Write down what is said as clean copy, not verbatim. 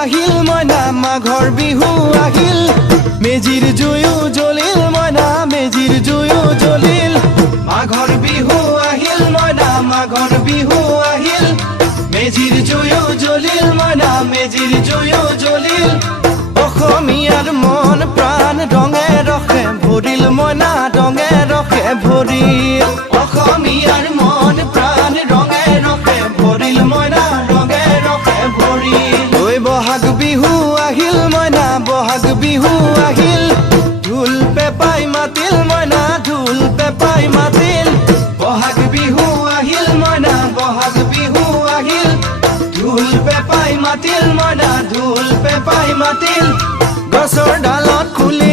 আহিল মইনা মাঘৰ বিহু আহিল মেজিৰ জুয়ো জ্বলিল মইনা মেজিৰ জুয়ো জ্বলিল মাঘৰ বিহু আহিল মইনা মাঘৰ বিহু আহিল মেজিৰ জুয়ো জ্বলিল মইনা মেজিৰ জুয়ো জ্বলিল অসমীয়াৰ মন প্ৰাণ ৰঙে ৰসে ভৰিল মইনা ৰঙে ৰসে ভৰিল অসমীয়াৰ মন প্ৰাণ ৰঙে ৰসে ভৰিল মইনা ৰঙে ৰসে ভৰিল ঐ বহাগ বিহু আহিল মইনা বহাগ বিহু আহিল ঢোল পেপাই মাতিল মইনা ঢোল পেপাই মাতিল বহাগ বিহু আহিল মইনা বহাগ বিহু আহিল ঢোল পেপাই মাতিল মইনা ঢোল পেপাই মাতিল গছৰ ডালত খুলি